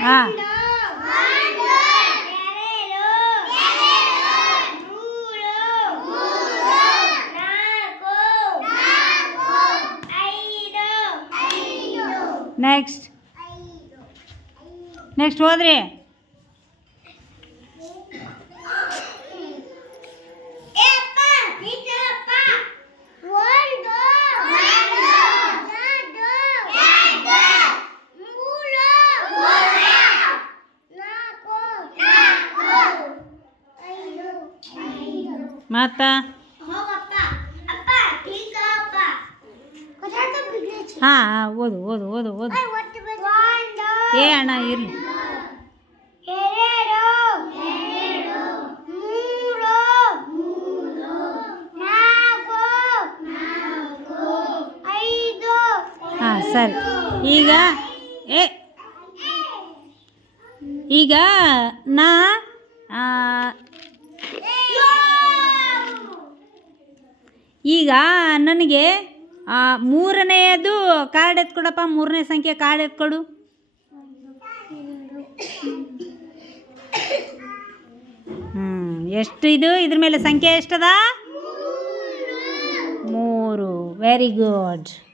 Ah. Aido. Aido. Aido. Aido. Next. Aido. Next, Audrey. Apple. மாத்தா ஆ ஆ ஓது ஓது ஓது ஓது ஏ அண்ணா இரு ஆ சரி ஈக ஏ ஈக நான் ಈಗ ನನಗೆ ಮೂರನೆಯದು ಕಾರ್ಡ್ ಎತ್ಕೊಡಪ್ಪ ಮೂರನೇ ಸಂಖ್ಯೆ ಕಾರ್ಡ್ ಎತ್ಕೊಡು ಹ್ಞೂ ಎಷ್ಟು ಇದು ಇದ್ರ ಮೇಲೆ ಸಂಖ್ಯೆ ಎಷ್ಟದ ಮೂರು ವೆರಿ ಗುಡ್